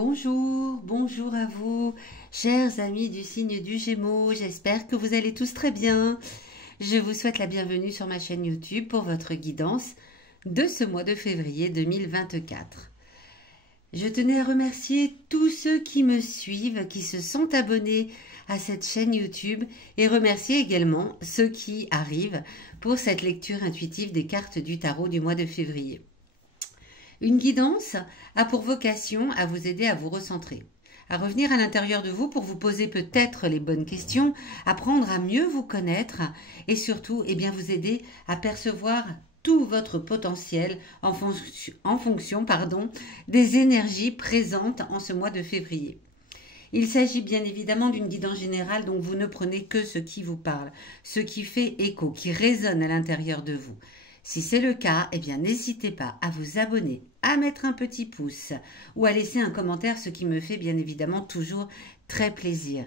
Bonjour, bonjour à vous, chers amis du signe du Gémeaux, j'espère que vous allez tous très bien. Je vous souhaite la bienvenue sur ma chaîne YouTube pour votre guidance de ce mois de février 2024. Je tenais à remercier tous ceux qui me suivent, qui se sont abonnés à cette chaîne YouTube et remercier également ceux qui arrivent pour cette lecture intuitive des cartes du tarot du mois de février. Une guidance a pour vocation à vous aider à vous recentrer, à revenir à l'intérieur de vous pour vous poser peut-être les bonnes questions, apprendre à mieux vous connaître et surtout vous aider à percevoir tout votre potentiel en fonction des énergies présentes en ce mois de février. Il s'agit bien évidemment d'une guidance générale, donc vous ne prenez que ce qui vous parle, ce qui fait écho, qui résonne à l'intérieur de vous. Si c'est le cas, n'hésitez pas à vous abonner, à mettre un petit pouce ou à laisser un commentaire, ce qui me fait bien évidemment toujours très plaisir.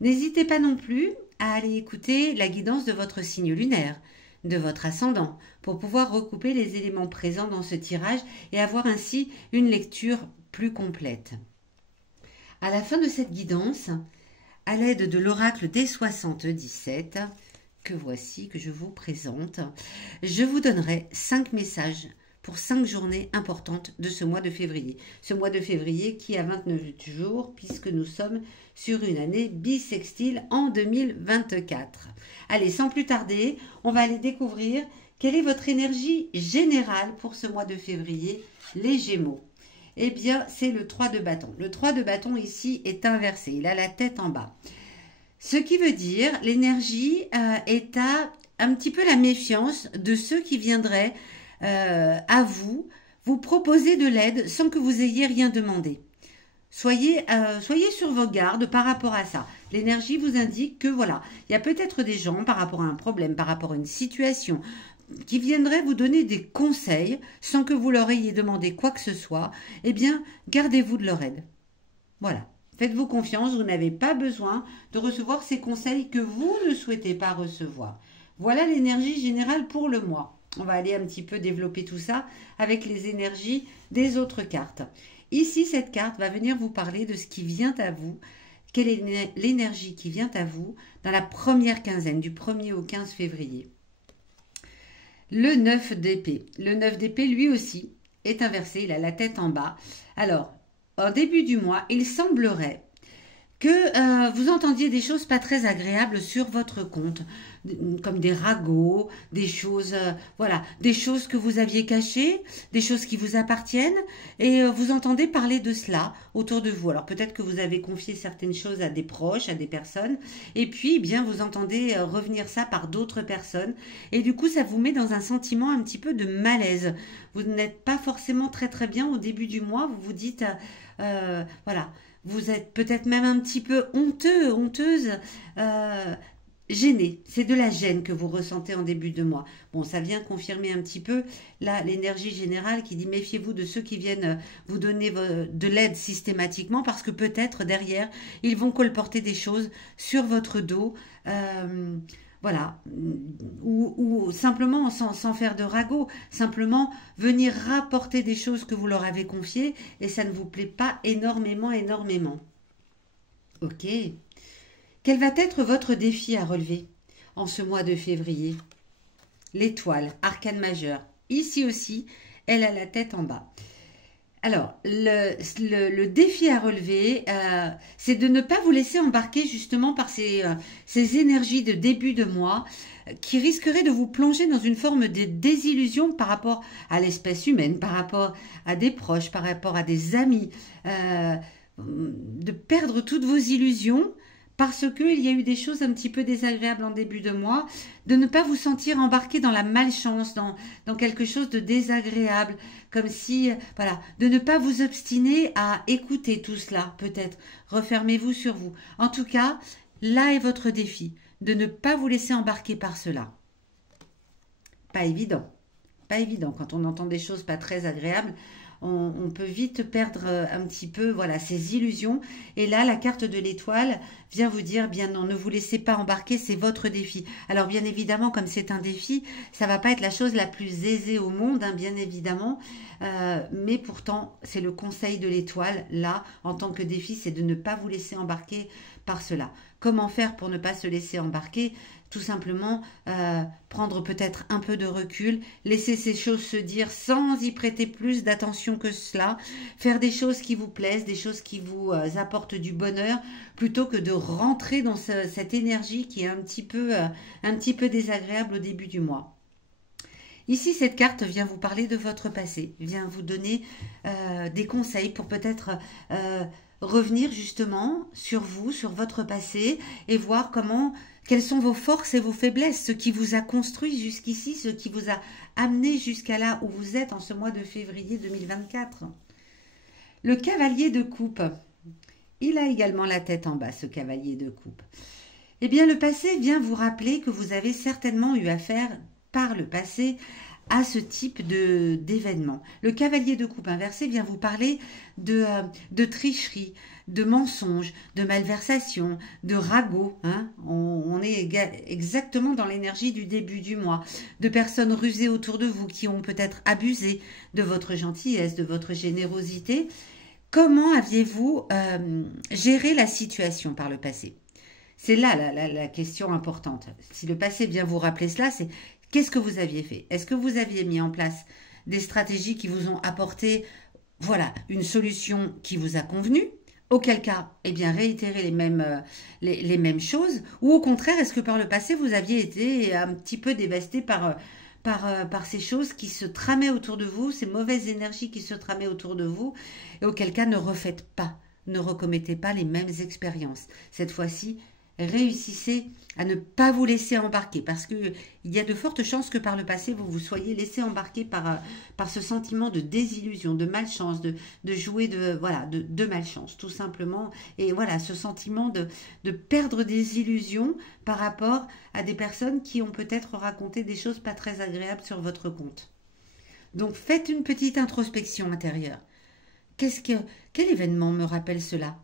N'hésitez pas non plus à aller écouter la guidance de votre signe lunaire, de votre ascendant, pour pouvoir recouper les éléments présents dans ce tirage et avoir ainsi une lecture plus complète. À la fin de cette guidance, à l'aide de l'oracle des 77, que voici, que je vous présente, je vous donnerai 5 messages pour 5 journées importantes de ce mois de février. Ce mois de février qui a 29 jours puisque nous sommes sur une année bissextile en 2024. Allez, sans plus tarder, on va aller découvrir quelle est votre énergie générale pour ce mois de février, les Gémeaux. Eh bien, c'est le 3 de bâton. Le 3 de bâton ici est inversé, il a la tête en bas. Ce qui veut dire, l'énergie est à un petit peu la méfiance de ceux qui viendraient à vous proposer de l'aide sans que vous ayez rien demandé. Soyez sur vos gardes par rapport à ça. L'énergie vous indique que voilà, il y a peut-être des gens par rapport à un problème, par rapport à une situation, qui viendraient vous donner des conseils sans que vous leur ayez demandé quoi que ce soit. Eh bien, gardez-vous de leur aide. Voilà. Faites-vous confiance, vous n'avez pas besoin de recevoir ces conseils que vous ne souhaitez pas recevoir. Voilà l'énergie générale pour le mois. On va aller un petit peu développer tout ça avec les énergies des autres cartes. Ici, cette carte va venir vous parler de ce qui vient à vous. Quelle est l'énergie qui vient à vous dans la première quinzaine, du 1er au 15 février. Le 9 d'épée. Le 9 d'épée, lui aussi, est inversé. Il a la tête en bas. Alors, au début du mois, il semblerait que vous entendiez des choses pas très agréables sur votre compte, comme des ragots, des choses, des choses que vous aviez cachées, des choses qui vous appartiennent, et vous entendez parler de cela autour de vous. Alors peut-être que vous avez confié certaines choses à des proches, à des personnes, et puis vous entendez revenir ça par d'autres personnes, et du coup ça vous met dans un sentiment un petit peu de malaise. Vous n'êtes pas forcément très très bien au début du mois, vous vous dites, vous êtes peut-être même un petit peu honteuse, gêné. C'est de la gêne que vous ressentez en début de mois. Bon, ça vient confirmer un petit peu là l'énergie générale qui dit méfiez-vous de ceux qui viennent vous donner de l'aide systématiquement parce que peut-être derrière, ils vont colporter des choses sur votre dos. Ou simplement sans faire de ragot, simplement venir rapporter des choses que vous leur avez confiées et ça ne vous plaît pas énormément. Ok. Quel va être votre défi à relever en ce mois de février? L'étoile, arcane majeur. Ici aussi, elle a la tête en bas. Alors, le défi à relever, c'est de ne pas vous laisser embarquer justement par ces énergies de début de mois qui risqueraient de vous plonger dans une forme de désillusion par rapport à l'espèce humaine, par rapport à des proches, par rapport à des amis, de perdre toutes vos illusions parce qu'il y a eu des choses un petit peu désagréables en début de mois, de ne pas vous sentir embarqué dans la malchance, dans quelque chose de désagréable, comme si, de ne pas vous obstiner à écouter tout cela, peut-être. Refermez-vous sur vous. En tout cas, là est votre défi, de ne pas vous laisser embarquer par cela. Pas évident. Pas évident quand on entend des choses pas très agréables. on peut vite perdre un petit peu, voilà, ses illusions. Et là, la carte de l'étoile vient vous dire, bien non, ne vous laissez pas embarquer, c'est votre défi. Alors bien évidemment, comme c'est un défi, ça va pas être la chose la plus aisée au monde, hein, bien évidemment. Mais pourtant, c'est le conseil de l'étoile, là, en tant que défi, c'est de ne pas vous laisser embarquer par cela. Comment faire pour ne pas se laisser embarquer? Tout simplement prendre peut-être un peu de recul, laisser ces choses se dire sans y prêter plus d'attention que cela, faire des choses qui vous plaisent, des choses qui vous apportent du bonheur, plutôt que de rentrer dans cette énergie qui est un petit peu désagréable au début du mois. Ici, cette carte vient vous parler de votre passé, vient vous donner des conseils pour peut-être revenir justement sur vous, sur votre passé et voir quelles sont vos forces et vos faiblesses, ce qui vous a construit jusqu'ici, ce qui vous a amené jusqu'à là où vous êtes en ce mois de février 2024. Le cavalier de coupe, il a également la tête en bas, ce cavalier de coupe. Eh bien, le passé vient vous rappeler que vous avez certainement eu affaire par le passé à ce type d'événement. Le cavalier de coupe inversé vient vous parler de tricherie, de mensonges, de malversation, de ragots. Hein. On est exactement dans l'énergie du début du mois, de personnes rusées autour de vous qui ont peut-être abusé de votre gentillesse, de votre générosité. Comment aviez-vous géré la situation par le passé? C'est là la question importante. Si le passé vient vous rappeler cela, c'est qu'est-ce que vous aviez fait? Est-ce que vous aviez mis en place des stratégies qui vous ont apporté, voilà, une solution qui vous a convenu? Auquel cas, eh bien, réitérer les mêmes choses. Ou au contraire, est-ce que par le passé, vous aviez été un petit peu dévasté par ces choses qui se tramaient autour de vous, ces mauvaises énergies qui se tramaient autour de vous? Et auquel cas, ne refaites pas, ne recommettez pas les mêmes expériences. Cette fois-ci, réussissez à ne pas vous laisser embarquer parce que il y a de fortes chances que par le passé vous vous soyez laissé embarquer par ce sentiment de désillusion, de malchance, de jouer de malchance tout simplement, et voilà ce sentiment de perdre des illusions par rapport à des personnes qui ont peut-être raconté des choses pas très agréables sur votre compte. Donc faites une petite introspection intérieure. Quel événement me rappelle cela?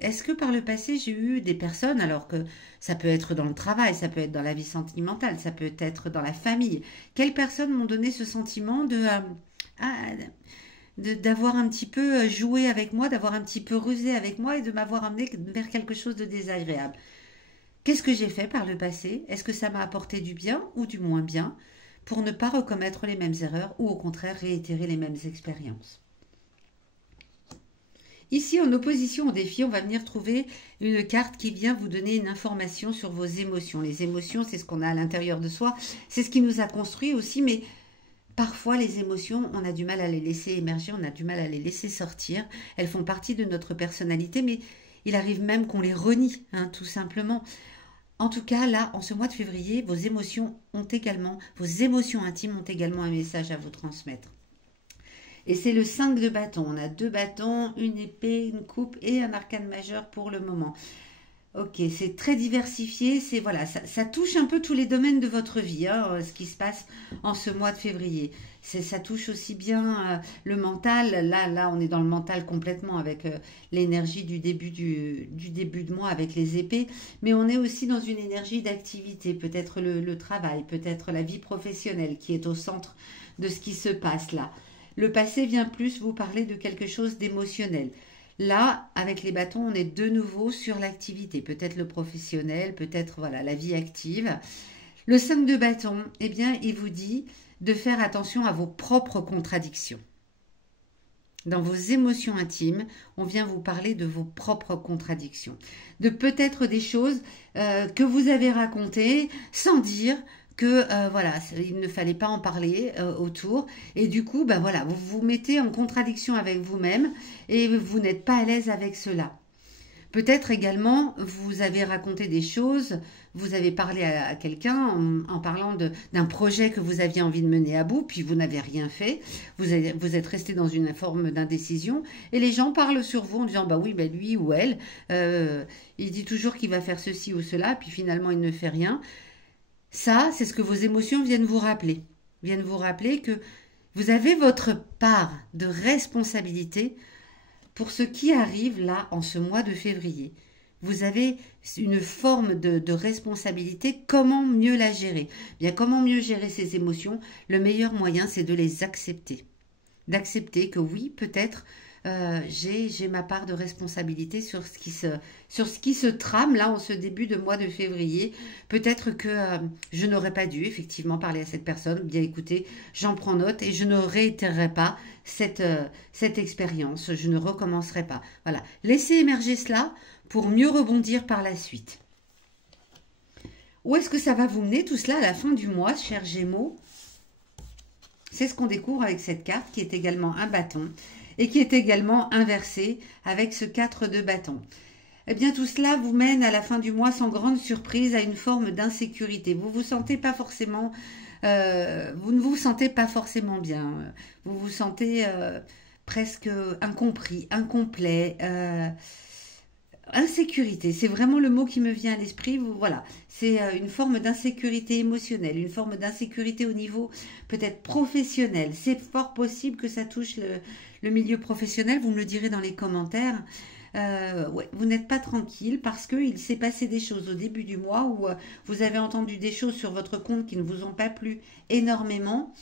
Est-ce que par le passé, j'ai eu des personnes, alors que ça peut être dans le travail, ça peut être dans la vie sentimentale, ça peut être dans la famille, quelles personnes m'ont donné ce sentiment d'avoir un petit peu joué avec moi, d'avoir un petit peu rusé avec moi et de m'avoir amené vers quelque chose de désagréable? Qu'est-ce que j'ai fait par le passé? Est-ce que ça m'a apporté du bien ou du moins bien pour ne pas recommettre les mêmes erreurs ou au contraire réitérer les mêmes expériences? Ici, en opposition au défi, on va venir trouver une carte qui vient vous donner une information sur vos émotions. Les émotions, c'est ce qu'on a à l'intérieur de soi, c'est ce qui nous a construit aussi, mais parfois les émotions, on a du mal à les laisser émerger, on a du mal à les laisser sortir. Elles font partie de notre personnalité, mais il arrive même qu'on les renie, hein, tout simplement. En tout cas, là, en ce mois de février, vos émotions intimes ont également un message à vous transmettre. Et c'est le 5 de bâton. On a 2 bâtons, une épée, une coupe et un arcane majeur pour le moment. Ok, c'est très diversifié. C'est voilà, ça touche un peu tous les domaines de votre vie, hein, ce qui se passe en ce mois de février. Ça touche aussi bien le mental. Là, on est dans le mental complètement avec l'énergie du début de mois avec les épées. Mais on est aussi dans une énergie d'activité, peut-être le travail, peut-être la vie professionnelle qui est au centre de ce qui se passe là. Le passé vient plus vous parler de quelque chose d'émotionnel. Là, avec les bâtons, on est de nouveau sur l'activité, peut-être le professionnel, peut-être voilà la vie active. Le 5 de bâton, eh bien, il vous dit de faire attention à vos propres contradictions. Dans vos émotions intimes, on vient vous parler de vos propres contradictions, de peut-être des choses que vous avez racontées sans dire que voilà, il ne fallait pas en parler autour, et du coup voilà, vous vous mettez en contradiction avec vous-même et vous n'êtes pas à l'aise avec cela. Peut-être également vous avez raconté des choses, vous avez parlé à quelqu'un en parlant d'un projet que vous aviez envie de mener à bout, puis vous n'avez rien fait, vous êtes resté dans une forme d'indécision, et les gens parlent sur vous en disant bah oui, lui ou elle, il dit toujours qu'il va faire ceci ou cela, puis finalement il ne fait rien. Ça, c'est ce que vos émotions viennent vous rappeler. Viennent vous rappeler que Vous avez votre part de responsabilité pour ce qui arrive là en ce mois de février. Vous avez une forme de responsabilité. Comment mieux la gérer? Bien, comment mieux gérer ces émotions? Le meilleur moyen, c'est de les accepter. D'accepter que oui, peut-être j'ai ma part de responsabilité sur ce qui se trame là en ce début de mois de février. Peut-être que je n'aurais pas dû effectivement parler à cette personne. Bien écoutez, j'en prends note et je ne réitérerai pas cette expérience. Je ne recommencerai pas. Voilà, laissez émerger cela pour mieux rebondir par la suite. Où est-ce que ça va vous mener tout cela à la fin du mois, chers Gémeaux? C'est ce qu'on découvre avec cette carte qui est également un bâton et qui est également inversée avec ce 4 de bâton. Eh bien, tout cela vous mène à la fin du mois sans grande surprise à une forme d'insécurité. Vous vous sentez pas forcément, vous ne vous sentez pas forcément bien. Vous vous sentez presque incompris, incomplet. Insécurité, c'est vraiment le mot qui me vient à l'esprit. Voilà, c'est une forme d'insécurité émotionnelle, une forme d'insécurité au niveau peut-être professionnel. C'est fort possible que ça touche le milieu professionnel, vous me le direz dans les commentaires. Ouais, vous n'êtes pas tranquille parce qu'il s'est passé des choses au début du mois où vous avez entendu des choses sur votre compte qui ne vous ont pas plu énormément.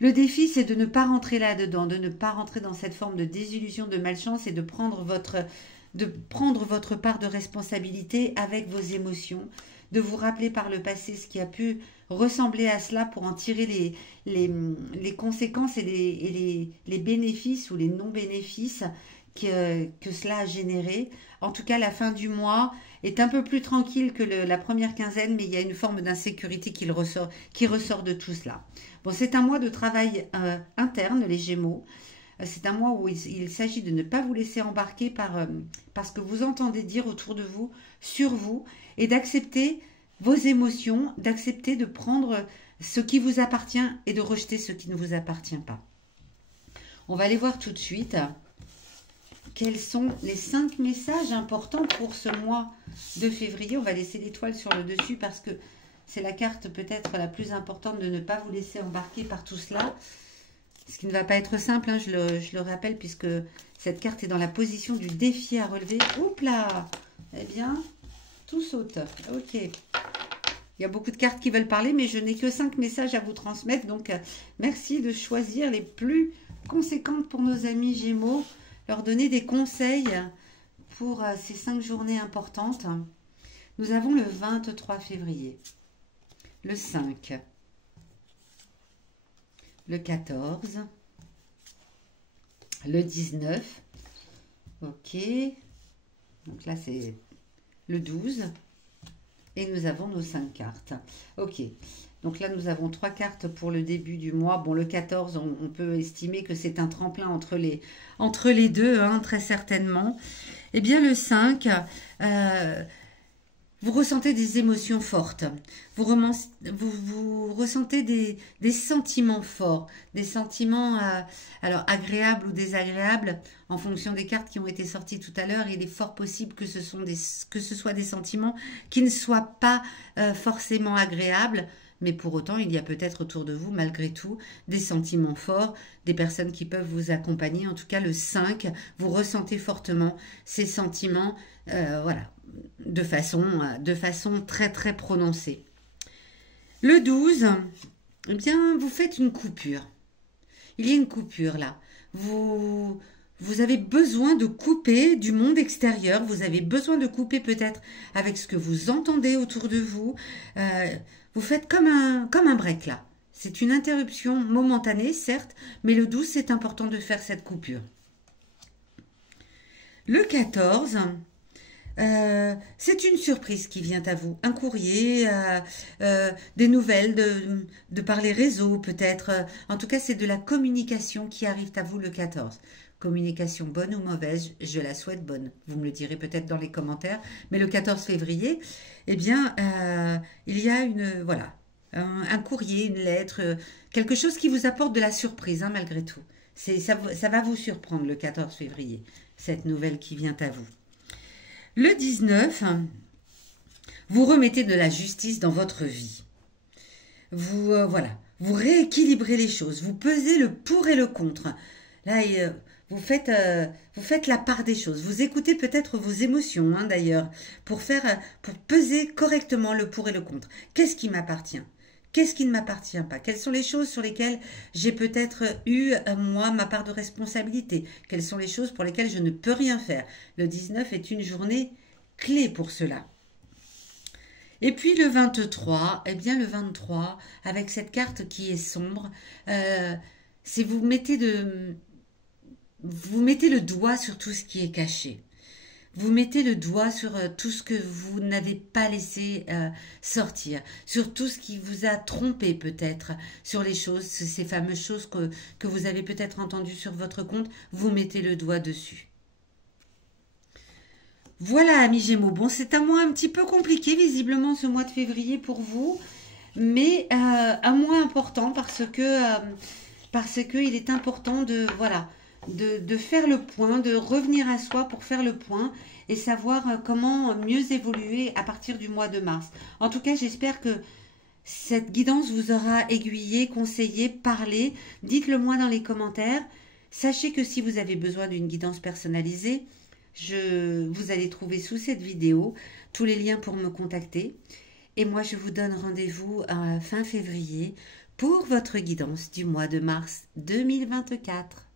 Le défi, c'est de ne pas rentrer là-dedans, de ne pas rentrer dans cette forme de désillusion, de malchance et de prendre votre part de responsabilité avec vos émotions, de vous rappeler par le passé ce qui a pu ressembler à cela pour en tirer les conséquences et les bénéfices ou les non-bénéfices que cela a généré. En tout cas, la fin du mois est un peu plus tranquille que la première quinzaine, mais il y a une forme d'insécurité qui ressort de tout cela. Bon, c'est un mois de travail interne, les Gémeaux. C'est un mois où il s'agit de ne pas vous laisser embarquer par ce que vous entendez dire autour de vous, sur vous, et d'accepter vos émotions, d'accepter de prendre ce qui vous appartient et de rejeter ce qui ne vous appartient pas. On va aller voir tout de suite quels sont les 5 messages importants pour ce mois de février. On va laisser l'étoile sur le dessus parce que c'est la carte peut-être la plus importante de ne pas vous laisser embarquer par tout cela. Ce qui ne va pas être simple, hein, je le rappelle, puisque cette carte est dans la position du défi à relever. Oups là! Eh bien, tout saute. Ok. Il y a beaucoup de cartes qui veulent parler, mais je n'ai que 5 messages à vous transmettre. Donc, merci de choisir les plus conséquentes pour nos amis Gémeaux. Leur donner des conseils pour ces 5 journées importantes. Nous avons le 23 février, le 5, le 14, le 19, ok, donc là c'est le 12, et nous avons nos 5 cartes, ok, donc là nous avons 3 cartes pour le début du mois. Bon, le 14, on peut estimer que c'est un tremplin entre les deux, hein, très certainement. Eh bien le 5, vous ressentez des émotions fortes, vous ressentez des sentiments forts, des sentiments alors agréables ou désagréables en fonction des cartes qui ont été sorties tout à l'heure. Il est fort possible que ce soit des sentiments qui ne soient pas forcément agréables, mais pour autant il y a peut-être autour de vous malgré tout des sentiments forts, des personnes qui peuvent vous accompagner. En tout cas le 5, vous ressentez fortement ces sentiments, voilà, de façon très très prononcée. Le 12, eh bien, vous faites une coupure. Il y a une coupure là. Vous avez besoin de couper du monde extérieur. Vous avez besoin de couper peut-être avec ce que vous entendez autour de vous. Vous faites comme un break là. C'est une interruption momentanée, certes, mais le 12, c'est important de faire cette coupure. Le 14... c'est une surprise qui vient à vous, un courrier, des nouvelles de par les réseaux peut-être. En tout cas, c'est de la communication qui arrive à vous le 14. Communication bonne ou mauvaise, je la souhaite bonne. Vous me le direz peut-être dans les commentaires. Mais le 14 février, eh bien, il y a un courrier, une lettre, quelque chose qui vous apporte de la surprise, hein, malgré tout. Ça va vous surprendre le 14 février, cette nouvelle qui vient à vous. Le 19, vous remettez de la justice dans votre vie. Voilà, vous rééquilibrez les choses, vous pesez le pour et le contre. Là, vous faites la part des choses. Vous écoutez peut-être vos émotions, hein, d'ailleurs, pour peser correctement le pour et le contre. Qu'est-ce qui m'appartient? Qu'est-ce qui ne m'appartient pas? Quelles sont les choses sur lesquelles j'ai peut-être eu, moi, ma part de responsabilité? Quelles sont les choses pour lesquelles je ne peux rien faire? Le 19 est une journée clé pour cela. Et puis le 23, eh bien le 23, avec cette carte qui est sombre, c'est vous mettez le doigt sur tout ce qui est caché. Vous mettez le doigt sur tout ce que vous n'avez pas laissé sortir, sur tout ce qui vous a trompé peut-être, sur les choses, ces fameuses choses que vous avez peut-être entendues sur votre compte, vous mettez le doigt dessus. Voilà, amis Gémeaux. Bon, c'est un mois un petit peu compliqué, visiblement, ce mois de février pour vous, mais un mois important parce que il est important de, voilà, de faire le point, de revenir à soi pour faire le point et savoir comment mieux évoluer à partir du mois de mars. En tout cas, j'espère que cette guidance vous aura aiguillé, conseillé, parlé. Dites-le moi dans les commentaires. Sachez que si vous avez besoin d'une guidance personnalisée, vous allez trouver sous cette vidéo tous les liens pour me contacter. Et moi, je vous donne rendez-vous fin février pour votre guidance du mois de mars 2024.